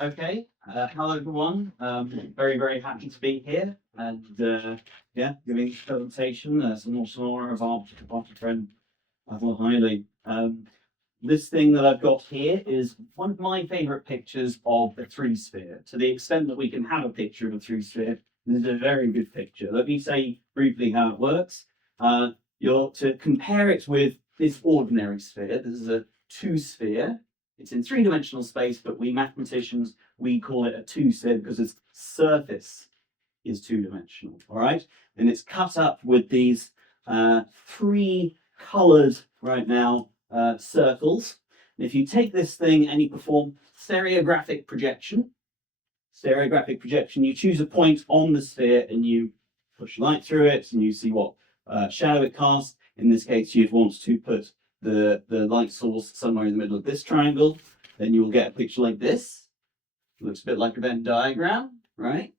Okay, hello everyone. Very, very happy to be here and yeah, giving this presentation. Some more honor of our friend Adler Hiley. This thing that I've got here is one of my favorite pictures of the three sphere. To the extent that we can have a picture of a three sphere, this is a very good picture. Let me say briefly how it works. You're to compare it with this ordinary sphere. This is a two sphere. It's in three-dimensional space, but we mathematicians, we call it a two sphere because its surface is two-dimensional, all right? And it's cut up with these three colored, right now, circles. And if you take this thing and you perform stereographic projection, you choose a point on the sphere and you push light through it and you see what shadow it casts. In this case, you'd want to put the light source somewhere in the middle of this triangle. Then you will get a picture like this. It looks a bit like a Venn diagram, right?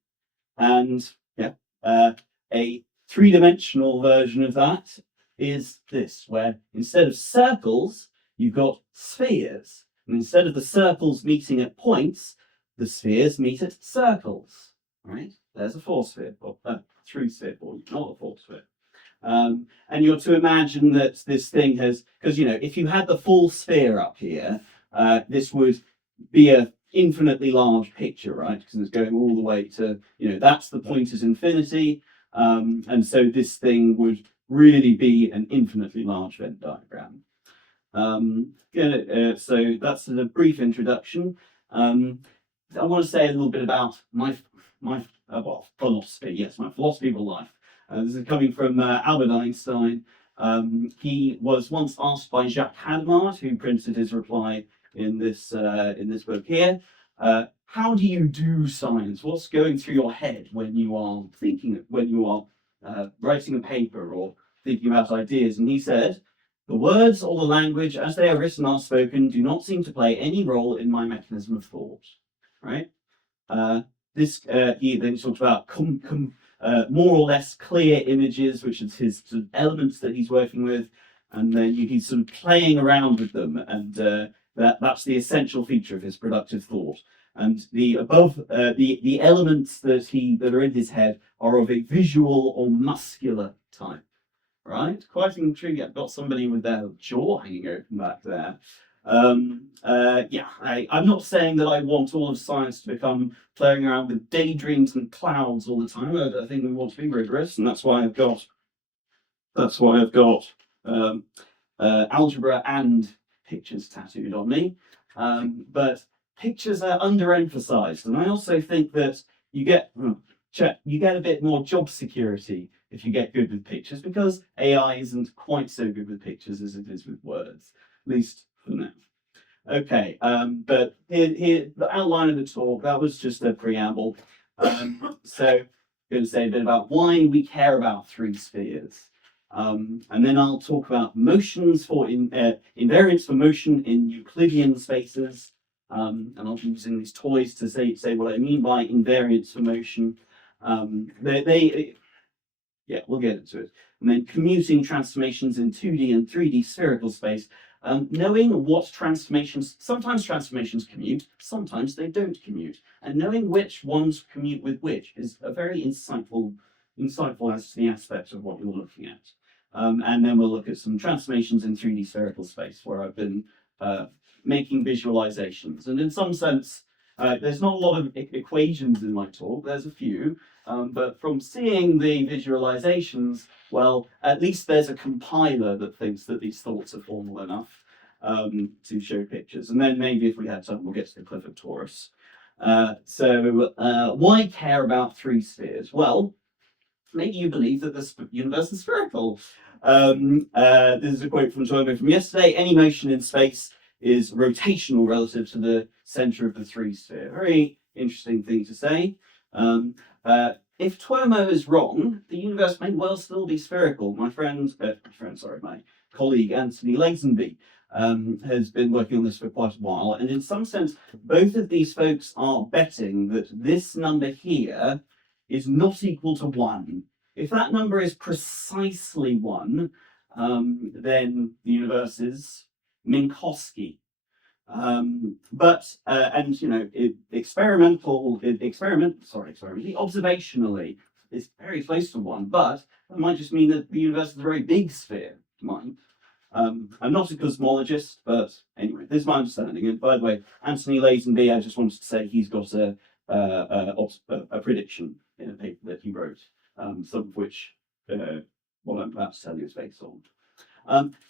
And yeah, a three-dimensional version of that is this, where instead of circles, you've got spheres. And instead of the circles meeting at points, the spheres meet at circles, right? There's a four-sphere, or three-sphere, or not a four-sphere. And you're to imagine that this thing has, because, you know, if you had the full sphere up here, this would be a infinitely large picture, right? Because it's going all the way to, you know, that's the point is infinity. And so this thing would really be an infinitely large Venn diagram. So that's a brief introduction. I want to say a little bit about my philosophy. Yes, my philosophy of life. This is coming from Albert Einstein. He was once asked by Jacques Hadamard, who printed his reply in this book here. How do you do science? What's going through your head when you are thinking, when you are writing a paper or thinking about ideas? And he said, "The words or the language as they are written or spoken do not seem to play any role in my mechanism of thought." Right? He then talked about more or less clear images, which is his sort of elements that he's working with, and then he's sort of playing around with them, and that's the essential feature of his productive thought. And the elements that are in his head are of a visual or muscular type, right? Quite intriguing. I've got somebody with their jaw hanging open back there. I'm not saying that I want all of science to become playing around with daydreams and clouds all the time. I think we want to be rigorous, and that's why I've got algebra and pictures tattooed on me. But pictures are underemphasized, and I also think that you get a bit more job security if you get good with pictures, because AI isn't quite so good with pictures as it is with words, at least for now. Okay, but here the outline of the talk, that was just a preamble. So I'm going to say a bit about why we care about three spheres. And then I'll talk about motions for invariance for motion in Euclidean spaces. And I'll be using these toys to say what I mean by invariance for motion. Yeah, we'll get into it. And then commuting transformations in 2D and 3D spherical space. Knowing what transformations, sometimes transformations commute, sometimes they don't commute. And knowing which ones commute with which is a very insightful as to the aspect of what you're looking at. And then we'll look at some transformations in 3D spherical space, where I've been making visualizations. And in some sense, there's not a lot of equations in my talk, there's a few, but from seeing the visualizations, well, at least there's a compiler that thinks that these thoughts are formal enough to show pictures. And then maybe if we had time, we'll get to the Clifford torus. Why care about three spheres? Well, maybe you believe that the universe is spherical. This is a quote from Toynbee from yesterday. Any motion in space is rotational relative to the center of the three sphere. Very interesting thing to say. If Tuomo is wrong, the universe may well still be spherical. My colleague Anthony Lazenby has been working on this for quite a while, and in some sense, both of these folks are betting that this number here is not equal to 1. If that number is precisely 1, then the universe is Minkowski. And you know, observationally, it's very close to one, but that might just mean that the universe is a very big sphere. Mind. I'm not a cosmologist, but anyway, this is my understanding. And by the way, Anthony Lazenby, I just wanted to say he's got a prediction in a paper that he wrote, some of which what I'm about to tell you is based on.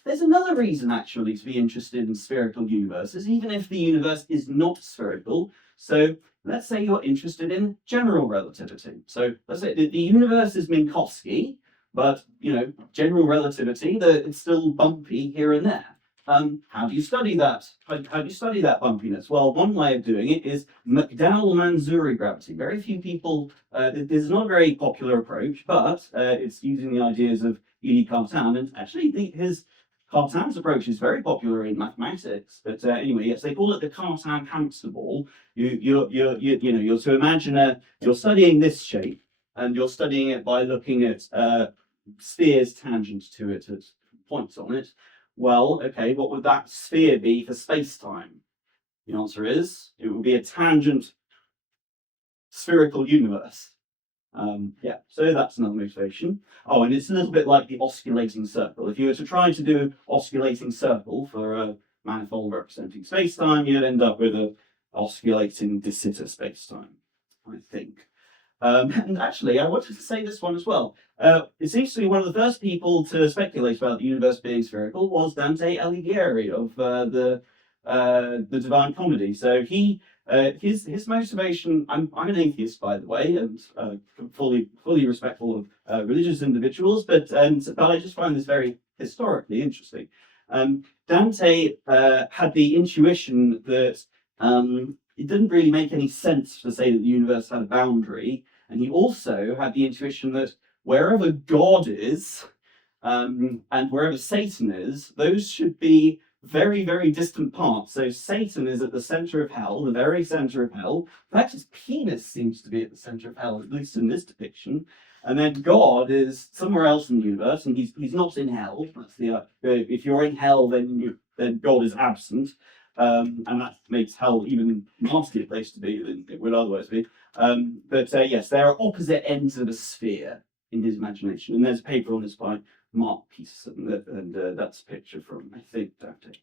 There's another reason actually to be interested in spherical universes, even if the universe is not spherical. So let's say you're interested in general relativity. So let's say the universe is Minkowski, but you know, general relativity, it's still bumpy here and there. How do you study that? How do you study that bumpiness? Well, one way of doing it is McDowell-Mansouri gravity. Very few people, this is not a very popular approach, but it's using the ideas of E. Cartan, and actually his Cartan's approach is very popular in mathematics. But anyway, yes, they call it the Cartan hamster ball. You're to imagine you're studying this shape, and you're studying it by looking at spheres tangent to it at points on it. Well, okay, what would that sphere be for space-time? The answer is it would be a tangent spherical universe. Yeah, so that's another motivation. Oh, and it's a little bit like the osculating circle. If you were to try to do an osculating circle for a manifold representing space-time, you'd end up with an osculating de Sitter space-time, I think. And actually, I wanted to say this one as well. It seems to be one of the first people to speculate about the universe being spherical was Dante Alighieri of the Divine Comedy. So his motivation. I'm an atheist, by the way, and fully respectful of religious individuals, but I just find this very historically interesting. Dante had the intuition that it didn't really make any sense to say that the universe had a boundary. And he also had the intuition that wherever God is and wherever Satan is, those should be very, very distant parts. So Satan is at the center of hell, the very center of hell. In fact, his penis seems to be at the center of hell, at least in this depiction. And then God is somewhere else in the universe, and he's not in hell. That's the if you're in hell, then God is absent. And that makes hell even nastier place to be than it would otherwise be. Yes, there are opposite ends of a sphere in his imagination. And there's a paper on this by Mark Peterson, and that's a picture from, I think, Dante.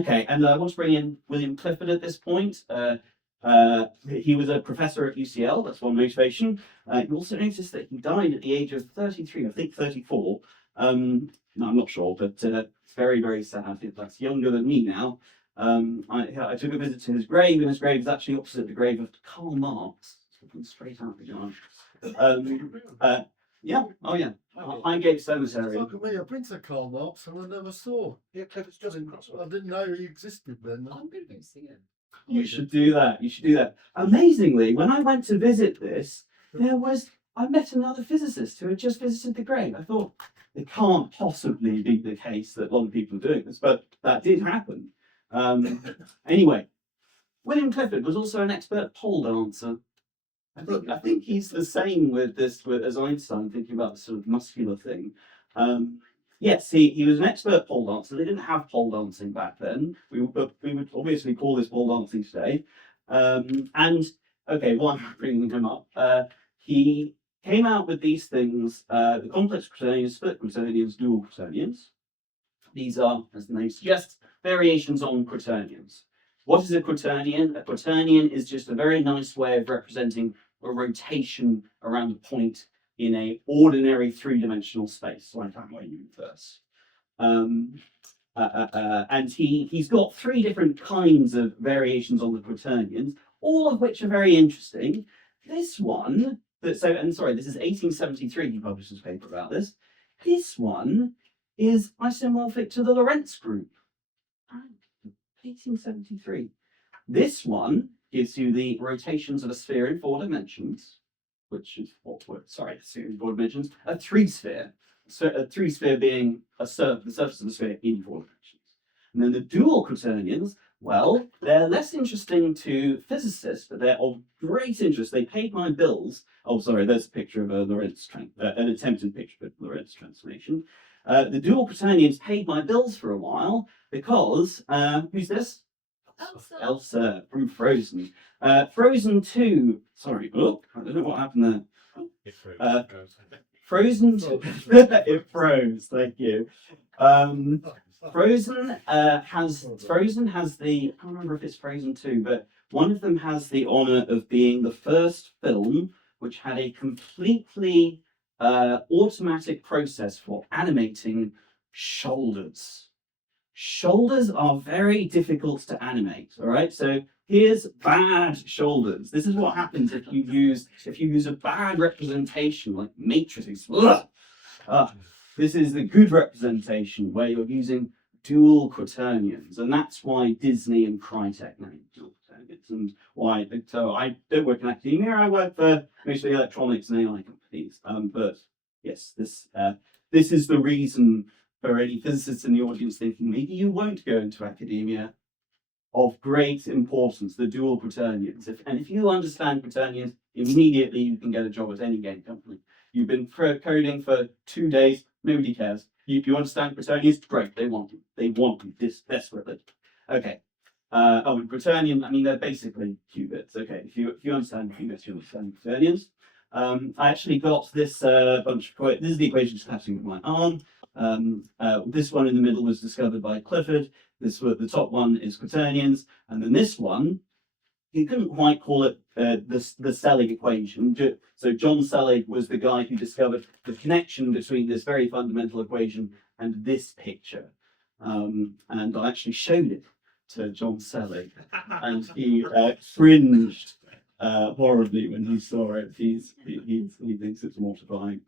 Okay, and I want to bring in William Clifford at this point. He was a professor at UCL, that's one motivation. You also notice that he died at the age of 33, I think 34. No, I'm not sure, but it's very, very sad. That's younger than me now. I took a visit to his grave, and his grave is actually opposite the grave of Karl Marx. It's looking straight out the yard. Yeah, oh yeah. Highgate Cemetery. Look at me, I've been to Karl Marx and I never saw. Yeah, Clifford's just across. I didn't know he existed then. I'm going to go see him. You should do that. You should do that. Amazingly, when I went to visit this, I met another physicist who had just visited the grave. I thought, it can't possibly be the case that a lot of people are doing this, but that did happen. Anyway, William Clifford was also an expert pole dancer. I think he's the same with as Einstein, thinking about the sort of muscular thing. Yes, he was an expert pole dancer. They didn't have pole dancing back then. We would obviously call this pole dancing today. And okay, why am I bringing him up? He came out with these things, the complex quaternions, split quaternions, dual quaternions. These are, as the name suggests, variations on quaternions. What is a quaternion? A quaternion is just a very nice way of representing a rotation around a point in an ordinary three-dimensional space, like our universe. And he's got three different kinds of variations on the quaternions, all of which are very interesting. This one, this is 1873, he published his paper about this. This one is isomorphic to the Lorentz group. 1873. This one gives you the rotations of a sphere in 4 dimensions, which is sphere in 4 dimensions, a 3-sphere. So a 3-sphere being the surface of the sphere in 4 dimensions. And then the dual quaternions, well, they're less interesting to physicists, but they're of great interest. They paid my bills. Oh, sorry, there's a picture of a Lorentz an attempted picture of a Lorentz transformation. The dual Quaternions paid my bills for a while because, who's this? Elsa. Elsa from Frozen. Frozen 2, sorry, oh, I don't know what happened there. Frozen 2, it froze, thank you. Frozen has the, I can't remember if it's Frozen 2, but one of them has the honour of being the first film which had a completely automatic process for animating shoulders. Shoulders are very difficult to animate, all right? So here's bad shoulders. This is what happens if you use a bad representation like matrices. This is the good representation where you're using dual quaternions, and that's why Disney and Crytek name dual quaternions, and why. So I don't work in academia. I work for mostly electronics and AI companies. But yes, this is the reason for any physicists in the audience thinking maybe you won't go into academia. Of great importance, the dual quaternions. If you understand quaternions, immediately you can get a job at any game company. You've been coding for 2 days, nobody cares. You understand quaternions? Great, they want you. They want you desperately. Okay. And quaternion, I mean, they're basically qubits. Okay, if you understand qubits, you understand quaternions. I actually got this bunch of, this is the equation just happening with my arm. This one in the middle was discovered by Clifford. The top one is quaternions, and then this one, you couldn't quite call it the Selig equation. So John Selig was the guy who discovered the connection between this very fundamental equation and this picture. And I actually showed it to John Selig, and he cringed horribly when he saw it. He thinks it's mortifying.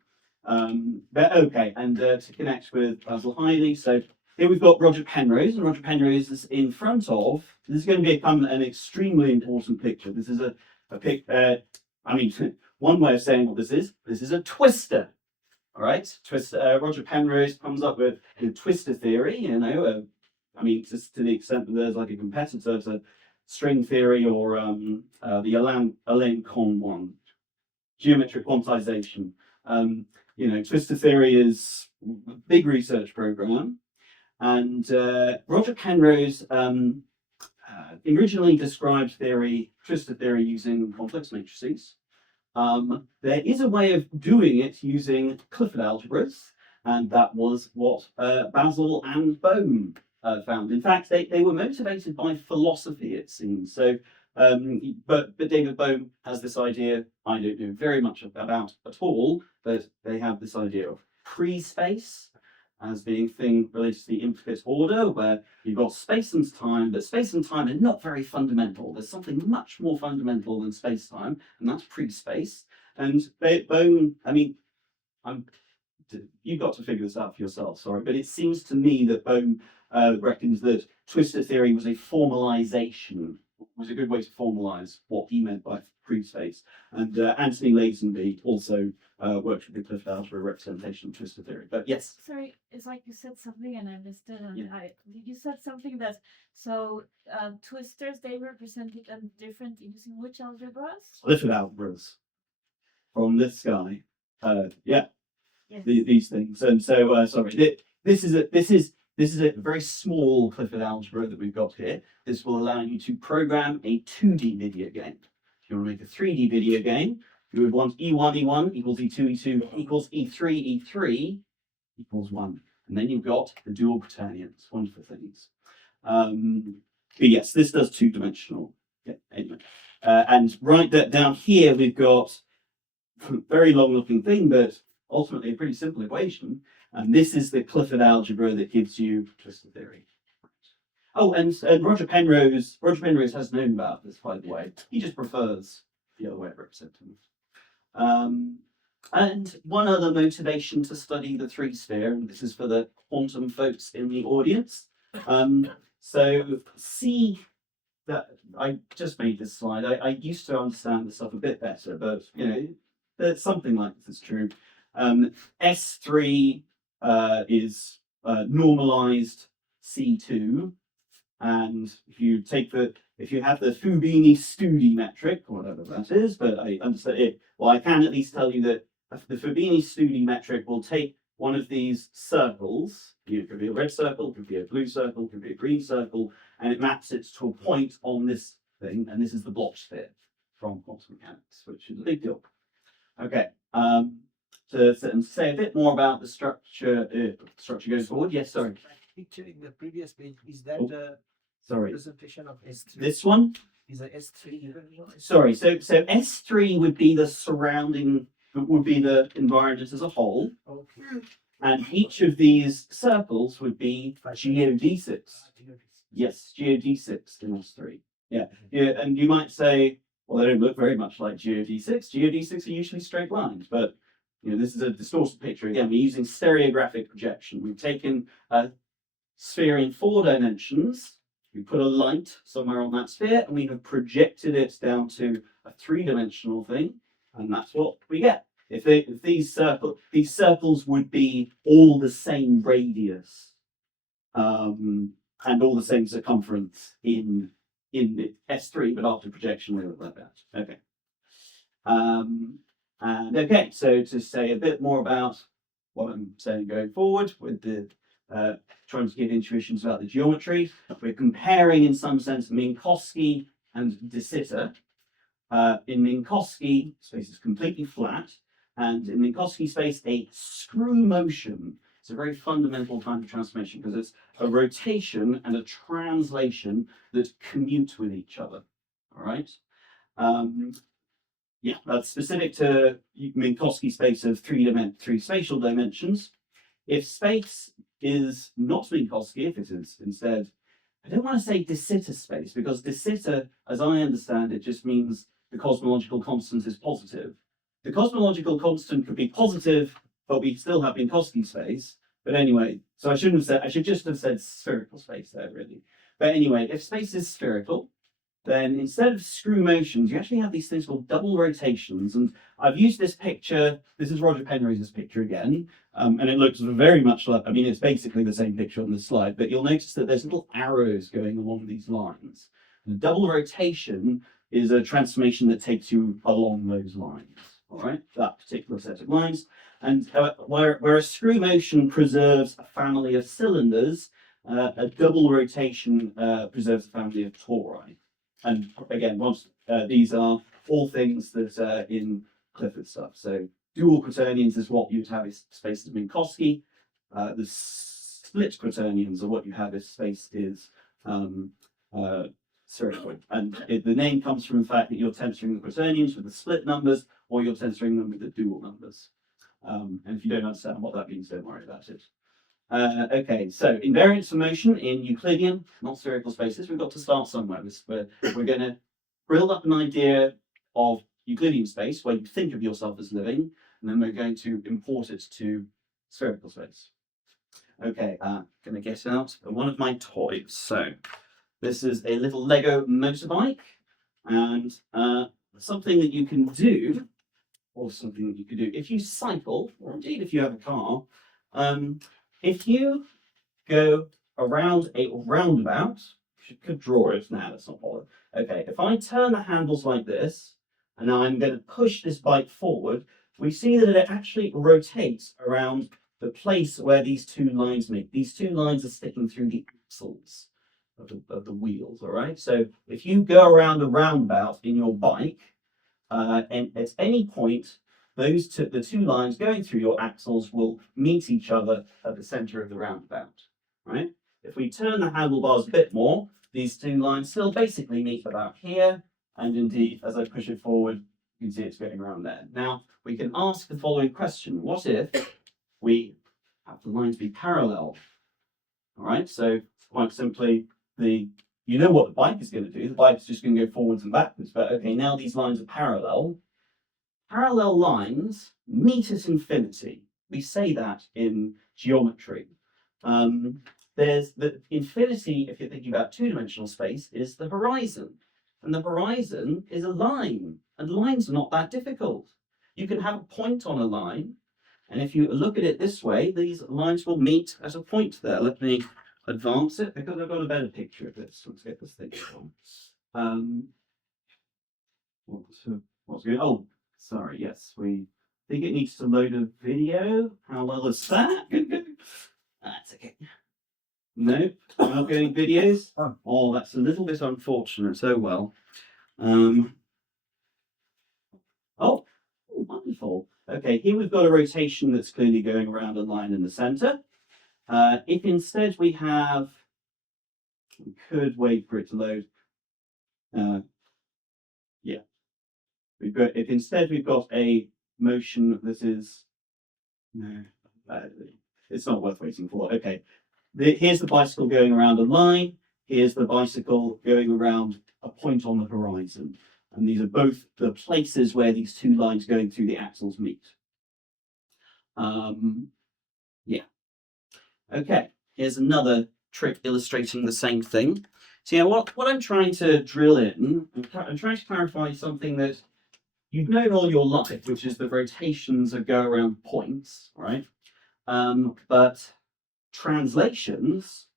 But okay, and to connect with Basil Hiley, so here we've got Roger Penrose, and Roger Penrose is in front of. This is going to become an extremely important picture. This is a I mean, one way of saying what this is a twister. All right, twister. Roger Penrose comes up with the twister theory. You know, I mean, just to the extent that there's like a competitor to string theory or the Alain Connes one, geometric quantization. You know, twister theory is a big research program. And Roger Penrose originally described twister theory using complex matrices. There is a way of doing it using Clifford algebras, and that was what Basil and Bohm found. In fact, they were motivated by philosophy, it seems. So, but David Bohm has this idea I don't know very much about at all, but they have this idea of pre-space as being a thing related to the infinite order, where you've got space and time, but space and time are not very fundamental. There's something much more fundamental than space-time, and that's pre-space. And Bohm, I mean, you've got to figure this out for yourself, sorry, but it seems to me that Bohm reckons that twister theory was a formalization, was a good way to formalize what he meant by pre-space. And Anthony Lazenby also worked with the Clifford algebra representation of twister theory. But yes. Sorry, it's like you said something and I missed it. And Yeah. you said something that twisters they represented them different using which algebras? Clifford algebras from this guy. Yeah. Yes. These things. And so sorry, this is a very small Clifford algebra that we've got here. This will allow you to program a 2D video game. If you want to make a 3D video game, you would want E1 equals E2 E2 equals E3 E3 equals 1. And then you've got the dual quaternions, wonderful things. But yes, this does two-dimensional. Yeah, anyway. And right down here, we've got a very long-looking thing, but ultimately a pretty simple equation. And this is the Clifford algebra that gives you twistor theory. Oh, and Roger Penrose has known about this, by the way. He just prefers the other way of representing it. And one other motivation to study the three-sphere, and this is for the quantum folks in the audience. So see that I just made this slide. I used to understand this stuff a bit better, but you know, there's something like this is true. S3 is normalized C2, and if you have the Fubini-Studi metric, or whatever that is, but I understand it. Well, I can at least tell you that the Fubini-Studi metric will take one of these circles. It could be a red circle, could be a blue circle, could be a green circle, and it maps it to a point on this thing, and this is the block sphere from quantum mechanics, which is a big deal. Okay. To say a bit more about the structure going forward. Yes, sorry. Picture in the previous page, is that Oh, a Sorry. representation of S3? This one? Is a S3 version? Sorry. So S3 would be the surrounding, would be the environment as a whole, Okay. and each of these circles would be geodesics. Yes, geodesics in S3. Yeah, and you might say, well, they don't look very much like geodesics. Geodesics are usually straight lines, but this is a distorted picture. Again, we're using stereographic projection. We've taken a sphere in 4 dimensions. We put a light somewhere on that sphere, and we have projected it down to a 3-dimensional thing, and that's what we get. If these circles would be all the same radius, and all the same circumference in the S3, but after projection they look like that. Okay. And okay, so to say a bit more about what I'm saying going forward with the trying to give intuitions about the geometry, we're comparing in some sense Minkowski and de Sitter. In Minkowski, space is completely flat, and in Minkowski space, a screw motion. It's a very fundamental kind of transformation because it's a rotation and a translation that commute with each other. All right. Yeah, that's specific to Minkowski space of three spatial dimensions. If space is not Minkowski, if it is instead, I don't want to say de Sitter space, because de Sitter, as I understand it, just means the cosmological constant is positive. The cosmological constant could be positive, but we still have Minkowski space. But anyway, so I should just have said spherical space there, really. But anyway, if space is spherical, then instead of screw motions, you actually have these things called double rotations. And I've used this picture. This is Roger Penrose's picture again. And it looks very much like, it's basically the same picture on the slide, but you'll notice that there's little arrows going along these lines. And double rotation is a transformation that takes you along those lines. All right, that particular set of lines. And where a screw motion preserves a family of cylinders, a double rotation preserves a family of tori. And again, these are all things that are in Clifford stuff. So dual quaternions is what you'd have if space is Minkowski. The split quaternions are what you have if space is stereoid. And the name comes from the fact that you're tensoring the quaternions with the split numbers, or you're tensoring them with the dual numbers. And if you don't understand what that means, don't worry about it. Okay, so invariance for motion in Euclidean, not spherical spaces. We've got to start somewhere. We're going to build up an idea of Euclidean space where you think of yourself as living, and then we're going to import it to spherical space. Okay, going to get out one of my toys. So this is a little Lego motorbike, and something that you can do, or something that you could do if you cycle, or indeed if you have a car. If you go around a roundabout, you could draw it now, let's not bother. Okay, if I turn the handles like this, and now I'm going to push this bike forward, we see that it actually rotates around the place where these two lines meet. These two lines are sticking through the axles of the wheels, all right? So if you go around a roundabout in your bike, and at any point, the two lines going through your axles will meet each other at the center of the roundabout, right? If we turn the handlebars a bit more, these two lines still basically meet about here, and indeed, as I push it forward, you can see it's going around there. Now, we can ask the following question. What if we have the lines be parallel? All right, so quite simply, you know what the bike is going to do. The bike is just going to go forwards and backwards, but okay, now these lines are parallel. Parallel lines meet at infinity. We say that in geometry. There's the infinity, if you're thinking about two-dimensional space, is the horizon. And the horizon is a line. And lines are not that difficult. You can have a point on a line, and if you look at it this way, these lines will meet at a point there. Let me advance it because I've got a better picture of this. Let's get this thing on. What's going on? Oh, sorry, yes, we think it needs to load a video. How well is that? That's okay. No, we're not getting videos. Oh, that's a little bit unfortunate. Oh well. Oh, wonderful. Okay, here we've got a rotation that's clearly going around a line in the center. If instead we have, we could wait for it to load. Yeah. If instead we've got a motion that is, no, it's not worth waiting for. Okay, here's the bicycle going around a line. Here's the bicycle going around a point on the horizon. And these are both the places where these two lines going through the axles meet. Yeah. Okay, here's another trick illustrating the same thing. So yeah, what I'm trying to drill in, I'm trying to clarify something that you've known all your life, which is that rotations go around points, right? But translations,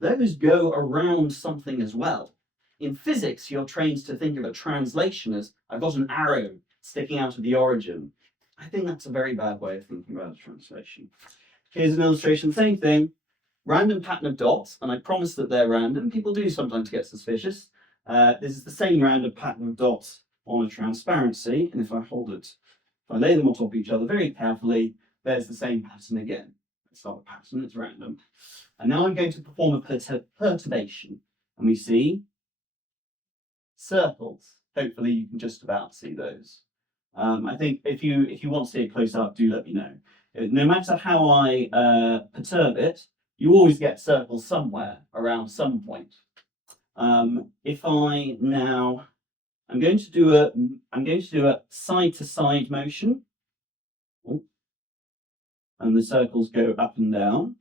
those go around something as well. In physics, you're trained to think of a translation as, I've got an arrow sticking out of the origin. I think that's a very bad way of thinking about a translation. Here's an illustration, same thing. Random pattern of dots, and I promise that they're random. People do sometimes get suspicious. This is the same random pattern of dots on a transparency, and if I hold it, if I lay them on top of each other very carefully, there's the same pattern again. It's not a pattern, it's random. And now I'm going to perform a perturbation, and we see circles. Hopefully you can just about see those. I think if you want to see it close up, do let me know. No matter how I perturb it, you always get circles somewhere around some point. If I now, I'm going to do a side to side motion. Oh. And the circles go up and down.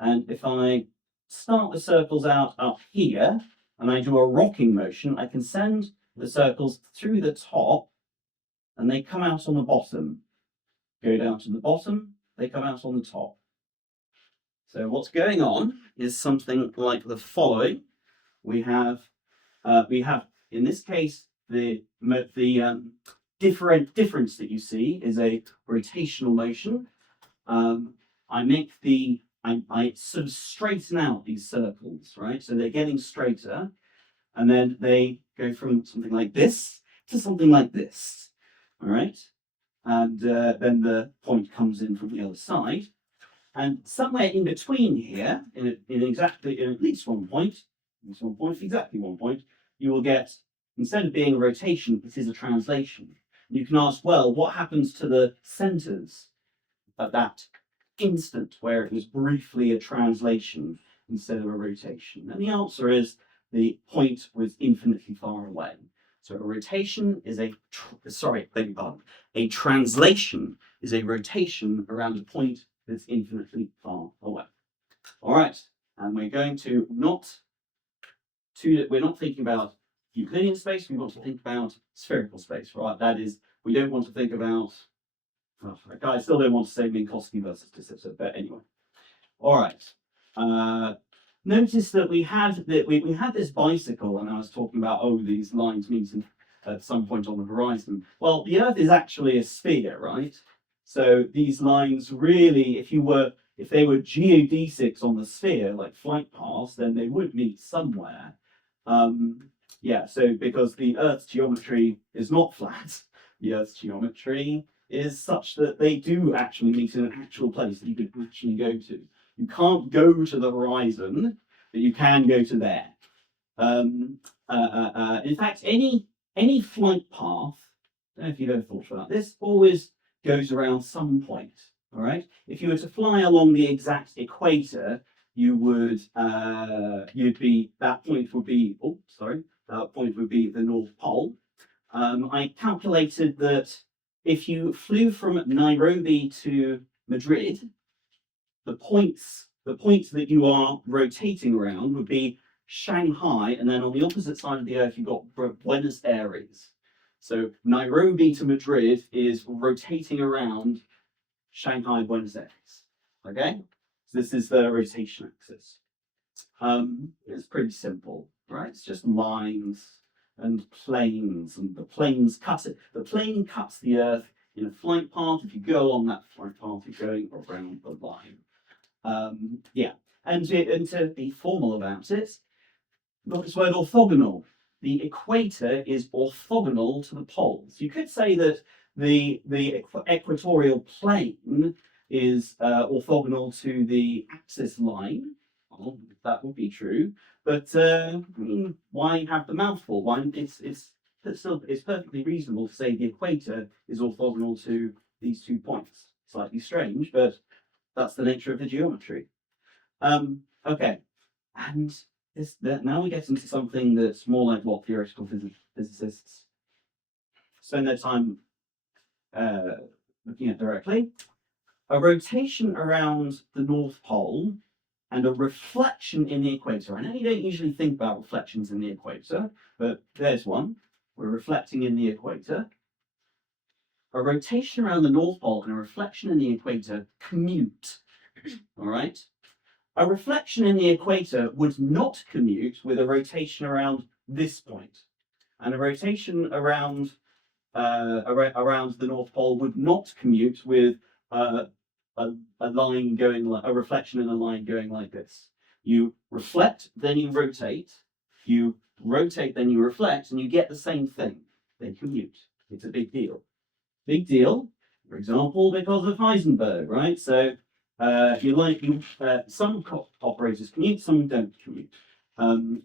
And if I start the circles out up here, and I do a rocking motion, I can send the circles through the top, and they come out on the bottom. Go down to the bottom, they come out on the top. So what's going on is something like the following. We have in this case the difference that you see is a rotational motion. I sort of straighten out these circles, right? So they're getting straighter, and then they go from something like this to something like this, all right? And then the point comes in from the other side. And somewhere in between here, in at least one point, exactly one point, you will get, instead of being a rotation, it is a translation. You can ask, well, what happens to the centers at that instant where it was briefly a translation instead of a rotation? And the answer is the point was infinitely far away. So a rotation is a translation is a rotation around a point that's infinitely far away. All right, and we're going to we're not thinking about Euclidean space, we want to think about spherical space, right? That is, we don't want to think about, I still don't want to say Minkowski versus de Sitter, but anyway. All right. Notice that we had this bicycle, and I was talking about, oh, these lines meeting at some point on the horizon. Well, the Earth is actually a sphere, right? So these lines really, if they were geodesics on the sphere, like flight paths, then they would meet somewhere. Yeah, so because the Earth's geometry is not flat, the Earth's geometry is such that they do actually meet in an actual place that you could actually go to. You can't go to the horizon, but you can go to there. In fact, any flight path, I don't know if you've ever thought about this, always goes around some point. All right. If you were to fly along the exact equator, you would that point would be the North Pole. I calculated that if you flew from Nairobi to Madrid, the points that you are rotating around would be Shanghai, and then on the opposite side of the Earth, you've got Buenos Aires. So Nairobi to Madrid is rotating around Shanghai, Buenos Aires. Okay, so this is the rotation axis. It's pretty simple, right? It's just lines and planes, and the planes cut it. The plane cuts the Earth in a flight path. If you go on that flight path, you're going around the line. Yeah, and to be formal about it, we've got this word orthogonal. The equator is orthogonal to the poles. You could say that the equatorial plane is orthogonal to the axis line. Well, that would be true, but why have the mouthful? Why it's perfectly reasonable to say the equator is orthogonal to these 2 points. Slightly strange, but that's the nature of the geometry. Okay, and now we get into something that's more like what theoretical physicists spend their time looking at directly. A rotation around the North Pole and a reflection in the equator. I know you don't usually think about reflections in the equator, but there's one. We're reflecting in the equator. A rotation around the North Pole and a reflection in the equator commute. All right? A reflection in the equator would not commute with a rotation around this point. And a rotation around around the North Pole would not commute with a line going like a reflection in a line going like this. You reflect, then you rotate. You rotate, then you reflect, and you get the same thing. They commute. It's a big deal. Big deal, for example, because of Heisenberg, right? So some operators commute, some don't commute.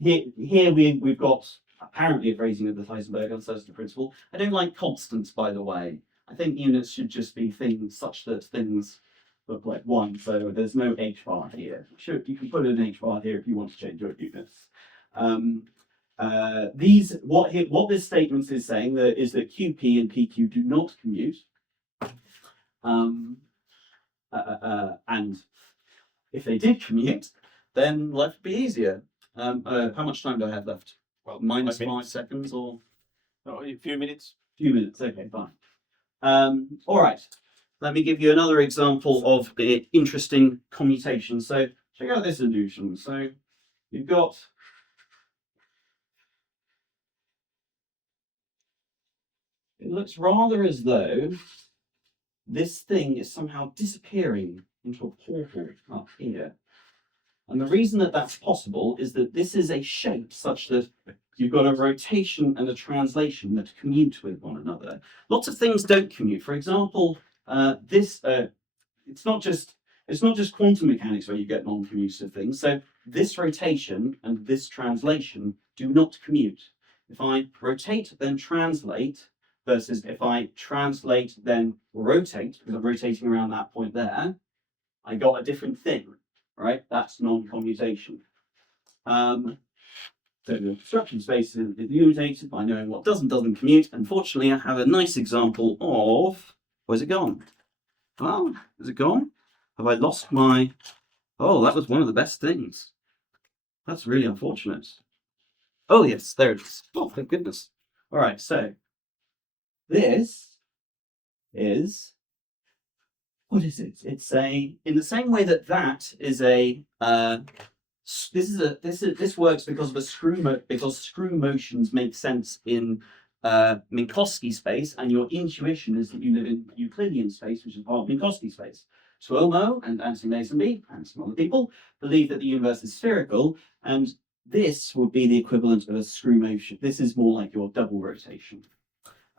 Here we've got apparently a phrasing of the Heisenberg uncertainty principle. I don't like constants, by the way. I think units should just be things such that things look like one. So there's no h bar here. Sure, you can put an h bar here if you want to change your units. What this statement is saying is that QP and PQ do not commute. And if they did commute, then life would be easier. How much time do I have left? Well, Minus 5 5 minutes. seconds or No, a few minutes. few minutes? Okay, fine. All right. Let me give you another example of the interesting commutation. So check out this illusion. So you've got it looks rather as though this thing is somehow disappearing into a portal up here. And the reason that that's possible is that this is a shape such that you've got a rotation and a translation that commute with one another. Lots of things don't commute. For example, it's not just quantum mechanics where you get non-commutative things. So this rotation and this translation do not commute. If I rotate then translate versus if I translate then rotate, because I'm rotating around that point there, I got a different thing, right? That's non-commutation. So the construction space is illuminated by knowing what does and doesn't commute. Unfortunately, I have a nice example of, where's it gone? Oh, is it gone? Have I lost my, oh, that was one of the best things. That's really unfortunate. Oh yes, there it is. Oh, thank goodness. All right, so this is, what is it? It's a, in the same way that that is a, this works because of a because screw motions make sense in Minkowski space, and your intuition is that you live in Euclidean space, which is part of Minkowski space. Tuomo and Anthony Lazenby and some other people believe that the universe is spherical, and this would be the equivalent of a screw motion. This is more like your double rotation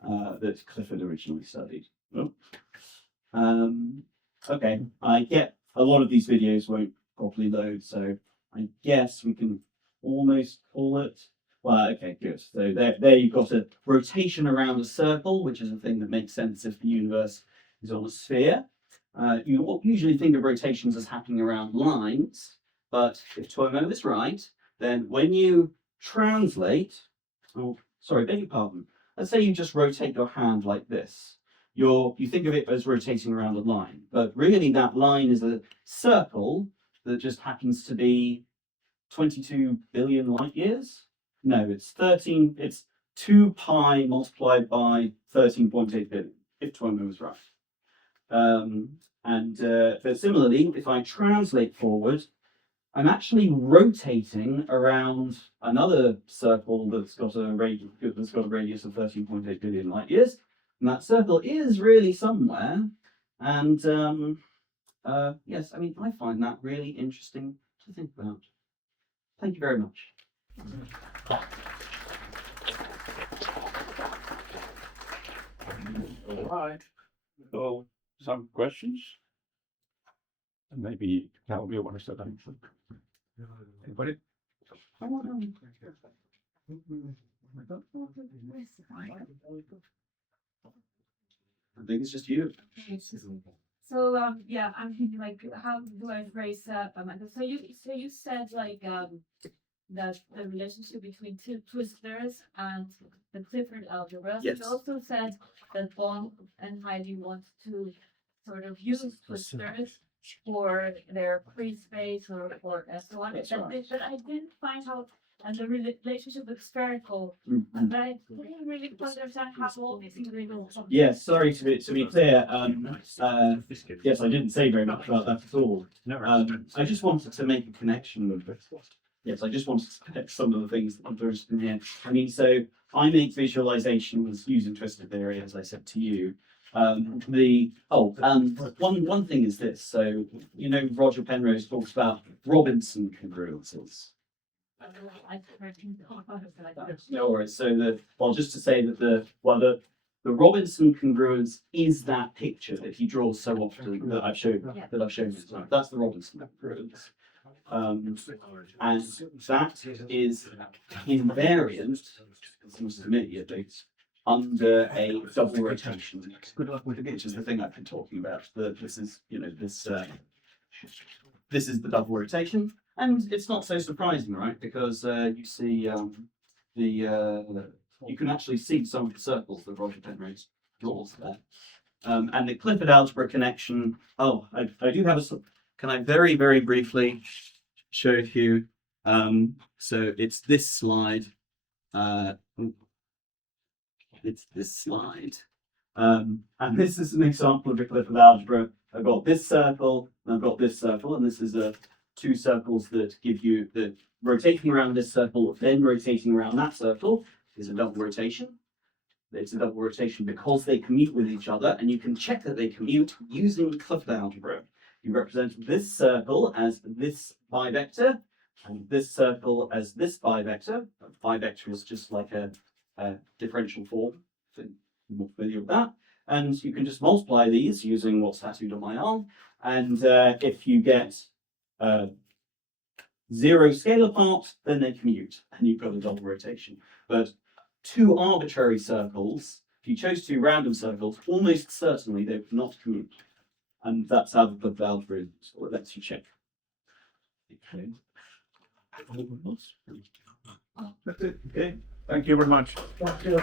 that Clifford originally studied. Oh. Okay, I get a lot of these videos won't properly load, so I guess we can almost call it. Well, okay, good. So there you've got a rotation around a circle, which is a thing that makes sense if the universe is on a sphere. You usually think of rotations as happening around lines, but if Tuomo is right, then when you translate, oh, sorry, beg your pardon. Let's say you just rotate your hand like this. You think of it as rotating around a line, but really that line is a circle that just happens to be 22 billion light years. No, it's 2 pi multiplied by 13.8 billion, if Tuomo was right. But similarly, if I translate forward, I'm actually rotating around another circle that's got a radius of 13.8 billion light years. And that circle is really somewhere. And yes, I mean, I find that really interesting to think about. Thank you very much. All right. So, some questions? And maybe tell me what is that answer. Anybody? I think it's just you. So yeah, I'm thinking like, how do I phrase so you said like that the relationship between two twisters and the Clifford algebra. Yes. You also said that Bond and Heidi want to sort of use twisters for their free space or and so on. That's right. But I didn't find how and the relationship with spherical. Mhm. But I didn't really understand how all these things really. Yes, sorry to be clear. Yes, I didn't say very much about that at all. I just wanted to make a connection with it. Yes, I just wanted to connect some of the things that I'm interested in here. I mean, so I make visualizations using twisted theory, as I said to you. One thing is this. So you know, Roger Penrose talks about Robinson congruences. No worries. So just to say that the Robinson congruence is that picture that he draws so often that I've shown you. That's the Robinson congruence. And that is invariant, it seems to me at least, under a double rotation, which is the thing I've been talking about. This is the double rotation, and it's not so surprising, right? Because you see you can actually see some of the circles that Roger Penrose draws there. And the Clifford algebra connection. Oh, I do have a. Can I very, very briefly show you? So it's this slide. It's this slide. And this is an example of a Clifford algebra. I've got this circle, and I've got this circle, and this is two circles that give you the rotating around this circle, then rotating around that circle is a double rotation. It's a double rotation because they commute with each other, and you can check that they commute using Clifford algebra. You represent this circle as this bivector, and this circle as this bivector. A bivector is just like a differential form, if you're more familiar with that. And you can just multiply these using what's tattooed on my arm. And if you get zero scale apart, then they commute, and you've got a double rotation. But two arbitrary circles, if you chose two random circles, almost certainly they would not commute. And that's how the Clifford algebra is, so it lets you check. Okay. That's it. Okay. Thank you very much. Thank you.